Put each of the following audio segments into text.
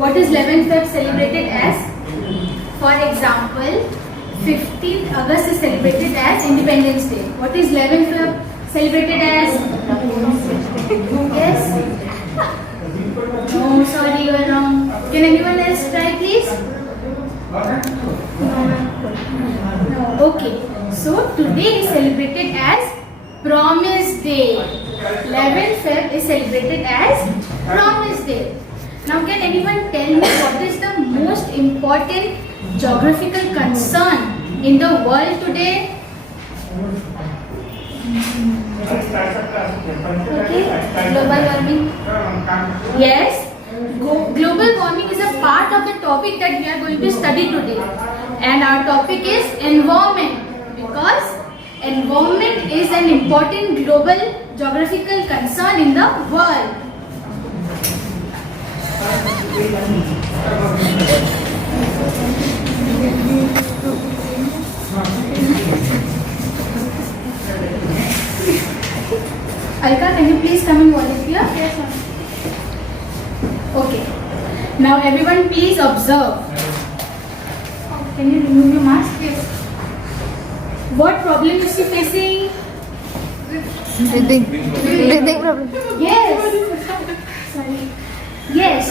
What is 11th Feb celebrated as? For example, 15th August is celebrated as Independence Day. What is 11th Feb celebrated as? Yes? No, sorry, you are wrong. Can anyone else try, please? No. Okay. So today is celebrated as Promise Day. 11th Feb is celebrated as Promise Day. Now, can anyone tell me what is the most important geographical concern in the world today? Okay, global warming. Yes, global warming is a part of the topic that we are going to study today, and our topic is environment, because environment is an important global geographical concern in the world. Alka, can you please come and volunteer? Yes, ma'am. Okay. Now everyone please observe. Can you remove your mask? Yes. What problem is she facing? Breathing problem. Yes. Sorry. Yes,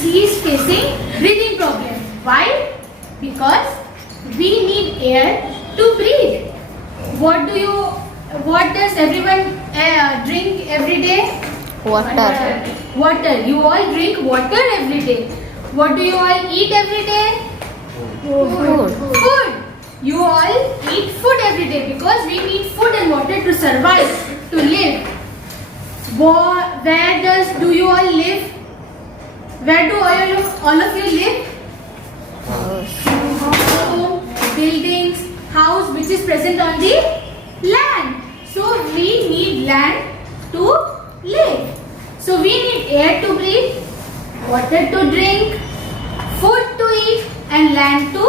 she is facing breathing problem. Why? Because we need air to breathe. What does everyone drink every day? Water. Water. You all drink water every day. What do you all eat every day? Food. Food. You all eat food every day because we need food and water to survive, to live. Where do you all live? Where do all of you live? Home, buildings, house which is present on the land. So we need land to live. So we need air to breathe, water to drink, food to eat, and land to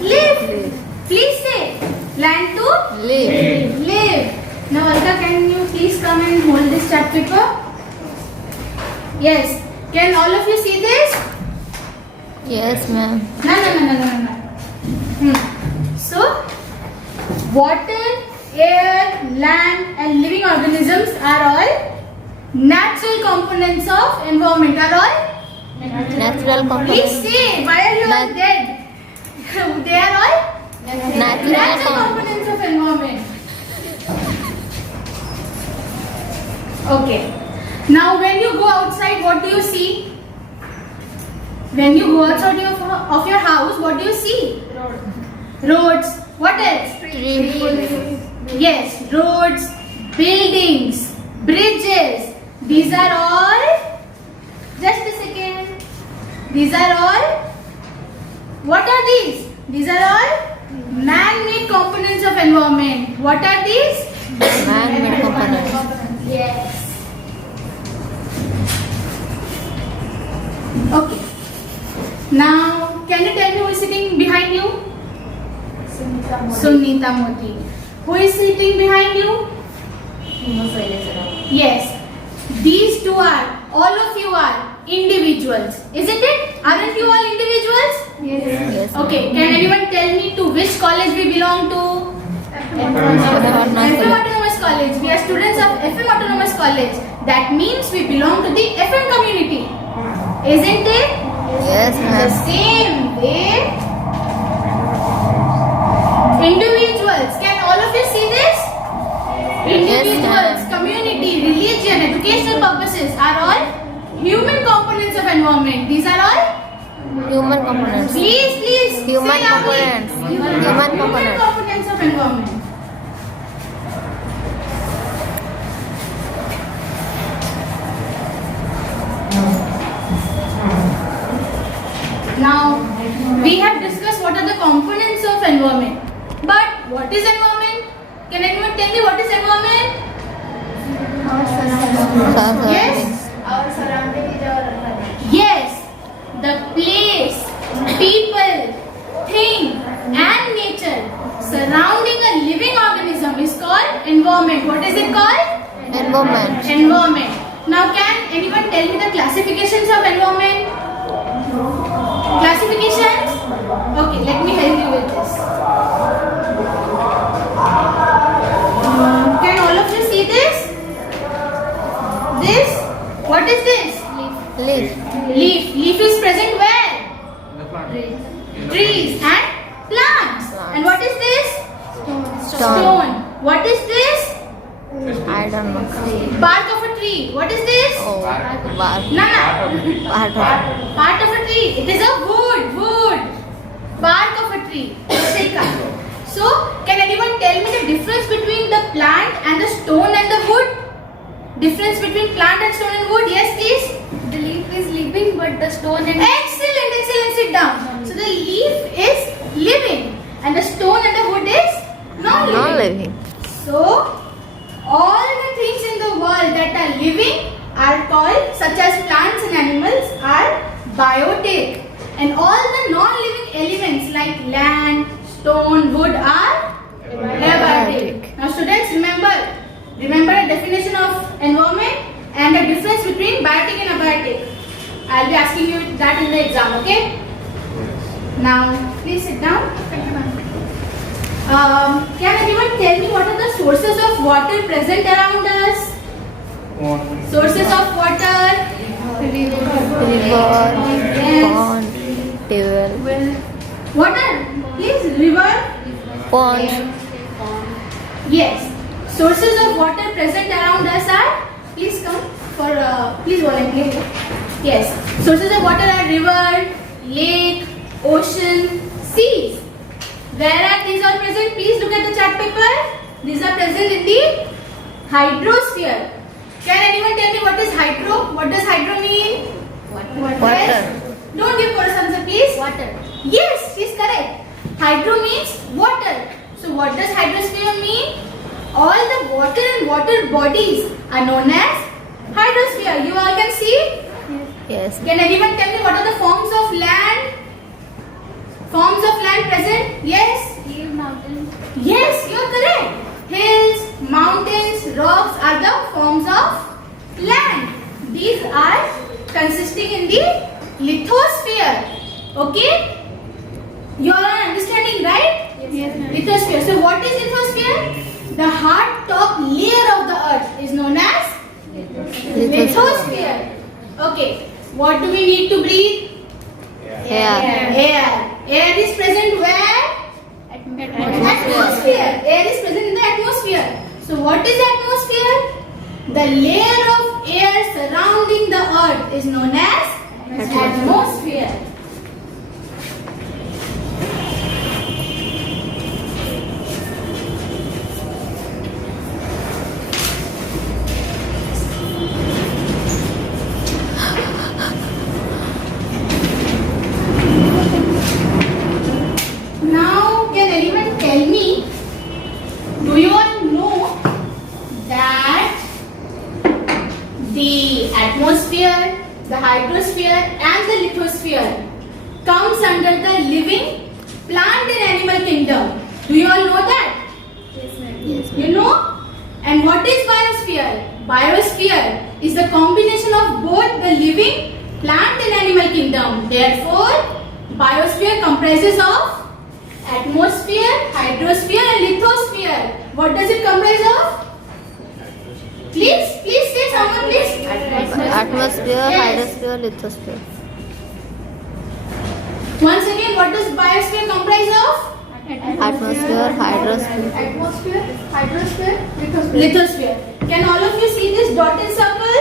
live. Please say, land to Live. live. Now Alka, can you please come and hold this chart paper? Yes. Can all of you see this? Yes, ma'am. No. So, water, air, land and living organisms are all natural components of environment. Are all? Natural Please components. say, why are you all dead? They are all natural components of environment. Okay. Now when you go outside, what do you see? When you go outside of your house, what do you see? Roads. What else? Trees. Yes, roads, buildings, bridges. These are all, just a second. These are all, what are these? These are all man-made components of environment. What are these? Man-made components. Yes. Okay. Now, can you tell me who is sitting behind you? Sunita Modi. Who is sitting behind you? Yes. These two are, all of you are individuals. Isn't it? Aren't you all individuals? Yes. Okay. Can anyone tell me to which college we belong to? FM Autonomous College. We are students of FM Autonomous College. That means we belong to the FM community. Isn't it? Yes, The ma'am. same way, individuals. Can all of you see this? Individuals, community, religion, educational purposes are all human components of environment. These are all? Human components. Please. Human say loudly. components. Human components of environment. Now, we have discussed what are the components of environment. But what is environment? Can anyone tell me what is environment? Yes? Our surrounding is our environment. Yes. The place, people, thing and nature surrounding a living organism is called environment. What is it called? Environment. Environment. Now can anyone tell me the classifications of environment? classifications? Okay, let me help you with this. Can all of you see this? This? What is this? Leaf. Leaf. Leaf is present where? Trees and plants. And what is this? Stone. What is this? I don't know. Bark of a tree. What is this? Oh, bark. Nana. Part of. Part of a tree. It is a wood. Wood. Bark of a tree. Sheka. So, can anyone tell me the difference between the plant and the stone and the wood? Difference between plant and stone and wood? Yes, please. The leaf is living, but the stone and Excellent, excellent. Sit down. So the leaf is living and the stone and the wood is non-living. Non-living. So all the things in the world that are living are called, such as plants and animals, are biotic. And all the non-living elements like land, stone, wood are abiotic. Now students, remember the definition of environment and the difference between biotic and abiotic. I'll be asking you that in the exam, okay? Now, please sit down. Can anyone tell me what are the sources of water present around us? Sources of water? River. Yes. Pond. Well. Water, please. River? Pond. Yes. Sources of water present around us are, please come for, please volunteer. Yes. Sources of water are river, lake, ocean, seas. Where are these all present? Please look at the chart paper. These are present in the hydrosphere. Can anyone tell me what is hydro? What does hydro mean? Water. Yes. Don't give chorus answer, please. water. Yes, she's correct. Hydro means water. So what does hydrosphere mean? All the water and water bodies are known as hydrosphere. You all can see? Yes. Can anyone tell me what are the forms of land? Forms of land present? Yes? Hill, mountain. Yes, you are correct. Hills, mountains, rocks are the forms of land. These are consisting in the lithosphere. Okay? You all are understanding, right? Yes. Lithosphere. So what is lithosphere? The hard top layer of the earth is known as lithosphere. Okay. What do we need to breathe? Air. Air. Air is present where? Atmosphere. Air is present in the atmosphere. So what is atmosphere? The layer of air surrounding the earth is known as atmosphere. Now, can anyone tell me, do you all know that the atmosphere, the hydrosphere and the lithosphere comes under the living plant and animal kingdom? Do you all know that? Yes. You know? And what is biosphere? Biosphere is the combination of both the living plant and animal kingdom. Therefore, biosphere comprises of atmosphere, hydrosphere and lithosphere. What does it comprise of? Please say someone please. Atmosphere, Yes. hydrosphere, lithosphere. Once again, what does biosphere comprise of? Atmosphere, hydrosphere. Atmosphere, hydrosphere, lithosphere. Lithosphere. Can all of you see this dotted circle?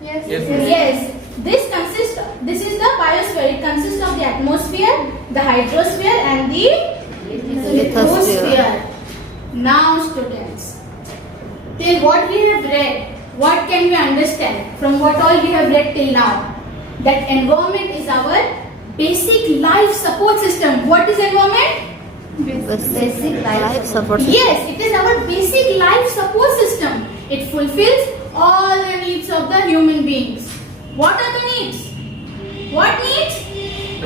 Yes. Yes. This is the biosphere. It consists of the atmosphere, the hydrosphere and the lithosphere. Now students, till what we have read, what can we understand from what all we have read till now? That environment is our basic life support system. What is environment? Basic life support system. Yes, it is our basic life support system. It fulfills all the needs of the human beings. What are the needs? What needs?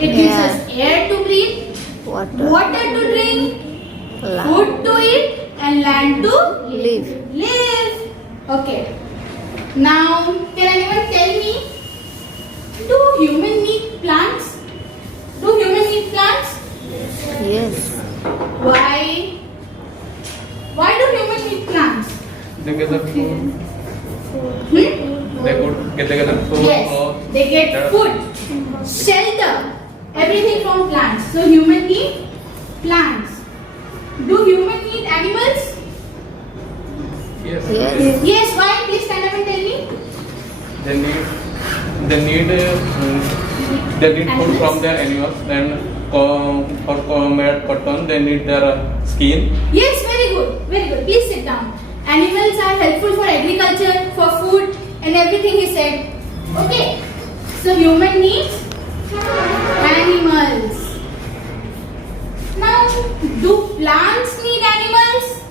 It gives Air. us air to breathe, Water. water to drink, Land. food to eat, and land to Live. live. Okay. Now, can anyone tell me, do humans need plants? Do Why? Why do humans need plants? They gather food. Hmm? They gather food. Yes, clothes. they get food, shelter, everything from plants. So human need plants. Do human need animals? Yes. Yes. Yes. Why? Please stand up and tell me. They need food from their animals. Then for made cotton, they need their skin. Yes, very good, very good. Please sit down. Animals are helpful for agriculture, for food, and everything he said. Okay. So human needs animals. Now, do plants need animals?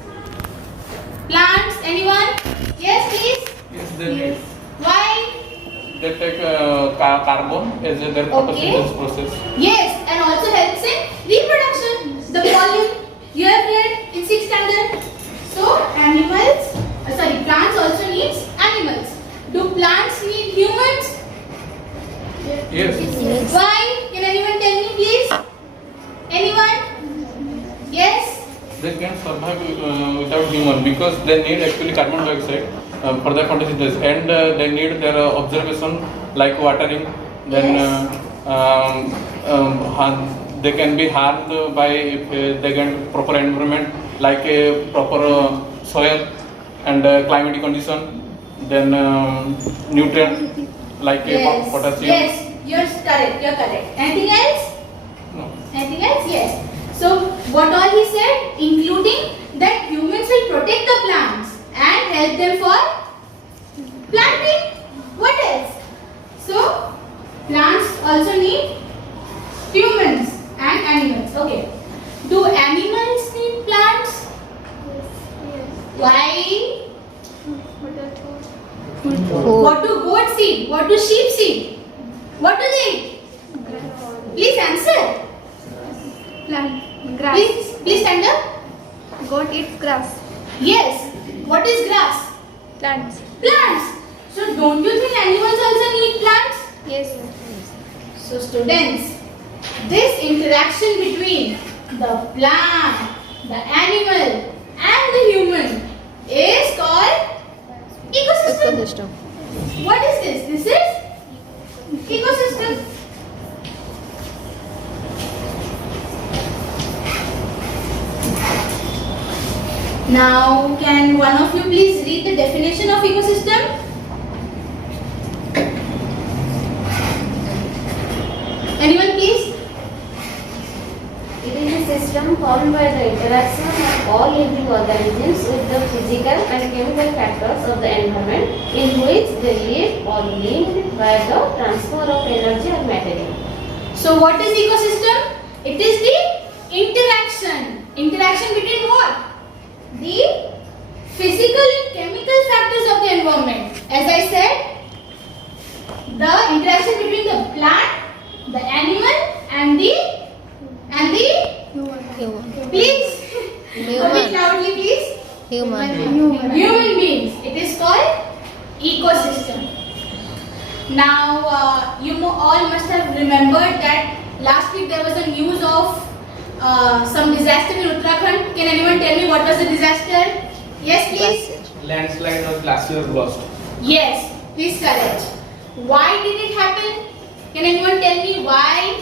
Plants, anyone? Yes, please. Yes, they need. Why? They take carbon as their photosynthesis process. Yes, and also helps in reproduction. The pollen you have read in 6th standard. So plants also needs animals. Do plants need humans? Yes. Yes. Why? Can anyone tell me, please? Anyone? Yes. They can survive without human because they need actually carbon dioxide for their photosynthesis, and they need their observation like watering. Then they can be harmed by if they get proper environment like a proper soil and climatic condition. Then nutrients like Yes. potassium. Yes. You're correct. You're correct. Anything else? No. Anything else? Yes. So what all he said, including that humans will protect the plants and help them for planting. What else? So plants also need humans and animals. Okay. Do animals need plants? Why? Food. What do goats eat? What do sheep eat? What do they eat? Please answer. Plant. Grass. Please stand up. Goat eats grass. Yes. What is grass? Plants. Plants. So don't you think animals also need plants? Yes. So students, this interaction between the plant, the animal and the human is called ecosystem. Ecosystem. What is this? This is ecosystem. Now, can one of you please read the definition of ecosystem? Anyone please? It is a system formed by the interaction of all living organisms with the physical and chemical factors of the environment in which they live or linked by the transfer of energy or material. So what is ecosystem? It is the interaction. Interaction between what? The physical and chemical factors of the environment. As I said, the interaction between the plant, the animal and the Human. please Human. repeat loudly please. Human. Human beings. It is called ecosystem. Now you all must have remembered that last week there was a news of some disaster in Uttarakhand. Can anyone tell me what was the disaster? Yes, please. Landslide or glacier burst. Yes, please correct. Why did it happen? Can anyone tell me why?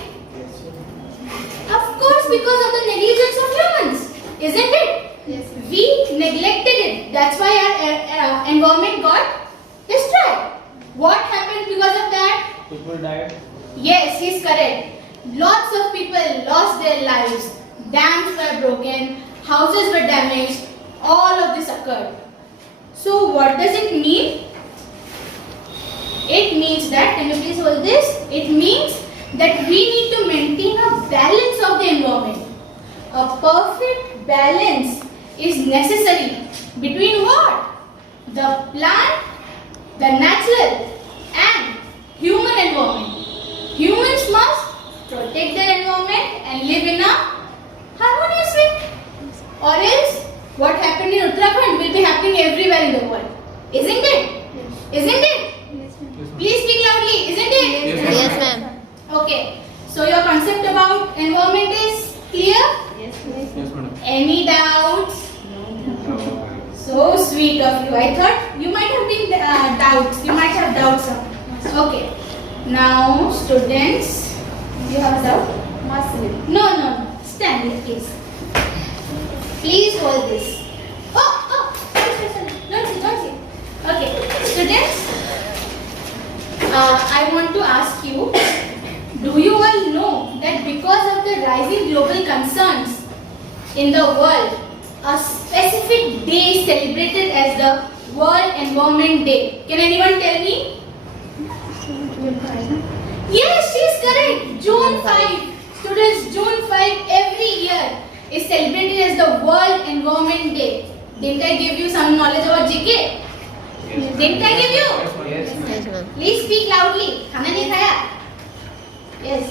Of course, because of the negligence of humans, isn't it? Yes. We neglected it. That's why our environment got destroyed. What happened because of that? People died. Yes, he's correct. Lots of people lost their lives. Dams were broken, houses were damaged. All of this occurred. So what does it mean? It means that, can you please hold this? It means that we need to maintain a balance of the environment. A perfect balance is necessary between what? The plant, the natural and human environment. Humans must protect their environment and live in a harmonious way. Or else, what happened in Uttarakhand will be happening everywhere in the world. Isn't it? Isn't it? Please speak loudly. Isn't it? Yes, ma'am. Okay. So your concept about environment is clear? Yes. Yes, madam. of you. I thought you might have been doubts. You might have doubts. Okay. Now, students, you have doubt? No. Stand here, please. Please hold this. Oh. Don't see. Okay. Students, I want to ask you, do you all know that because of the rising global concerns in the world, a specific day is celebrated as the World Environment Day? Can anyone tell me? Yes, she is correct. June 5. Students, June 5 every year is celebrated as the World Environment Day. Didn't I give you some knowledge about GK? Didn't I give you? Yes, ma'am. Please speak loudly. खाना नहीं खाया? Yes.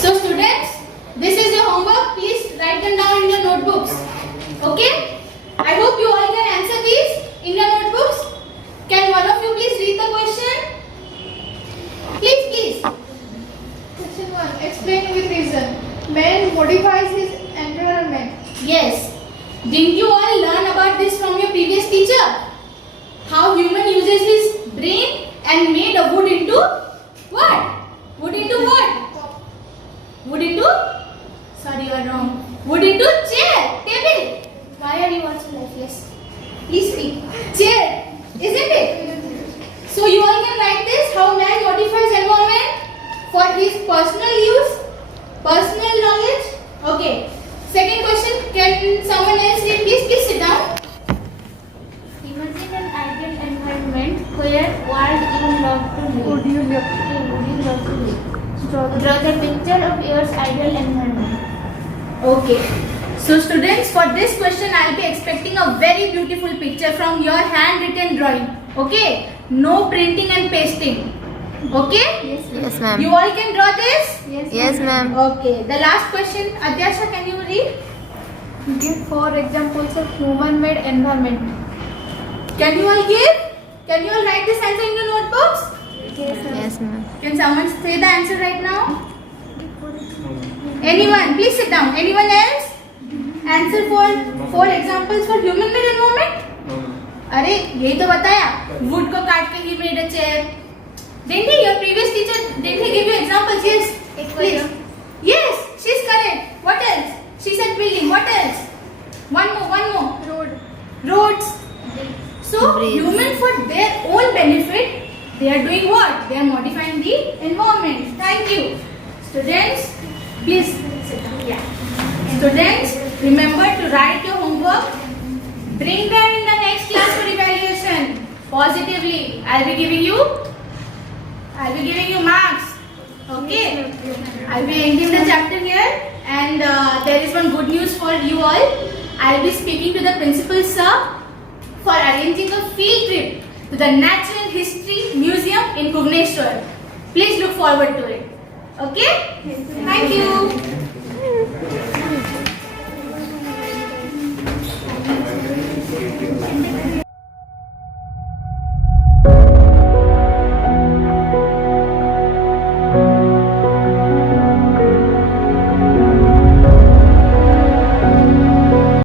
So students, this is your homework. Please write them down in your notebooks. Okay? I hope you all can answer these in your notebooks. Can one of you please read the question? Please. Question 1. Explain with reason. Man modifies his environment. Yes. Didn't you all learn about this from your previous teacher? How human uses his brain and made a wood into what? Wood into what? Wood into? Sorry, you are wrong. Wood into chair, table. Why are you also lifeless? Please speak. Chair, isn't it? So you all can write this. How man modifies environment for his personal use, personal knowledge. Okay. Second question. Can someone else read? Please sit down. Imagine an ideal environment where world you love to live. Would you look? Would you love to live? Draw the picture of your ideal environment. Okay. So students, for this question I'll be expecting a very beautiful picture from your handwritten drawing. Okay? No printing and pasting. Okay? Yes, ma'am. You all can draw this? Yes, ma'am. Okay. The last question, Adyasha, can you read? Give 4 examples of human-made environment. Can you all give? Can you all write this answer in your notebooks? Yes, ma'am. Can someone say the answer right now? Anyone? Please sit down. Anyone else? Answer for 4 examples for human-made environment? अरे यही तो बताया. Wood को काट के he made a chair. Didn't he? Your previous teacher didn't he give you examples? Yes. Please. Yes, she's correct. What else? She said building. What else? One more. Roads. So Bridge. human for their own benefit, they are doing what? They are modifying the environment. Thank you. Students, please sit down. Yeah. Students, remember to write your homework. Bring them in the next class for evaluation. Positively. I'll be giving you marks. Okay? I'll be ending the chapter here. And there is one good news for you all. I'll be speaking to the principal sir for arranging a field trip to the Natural History Museum in Bhubaneswar. Please look forward to it. Okay? Thank you.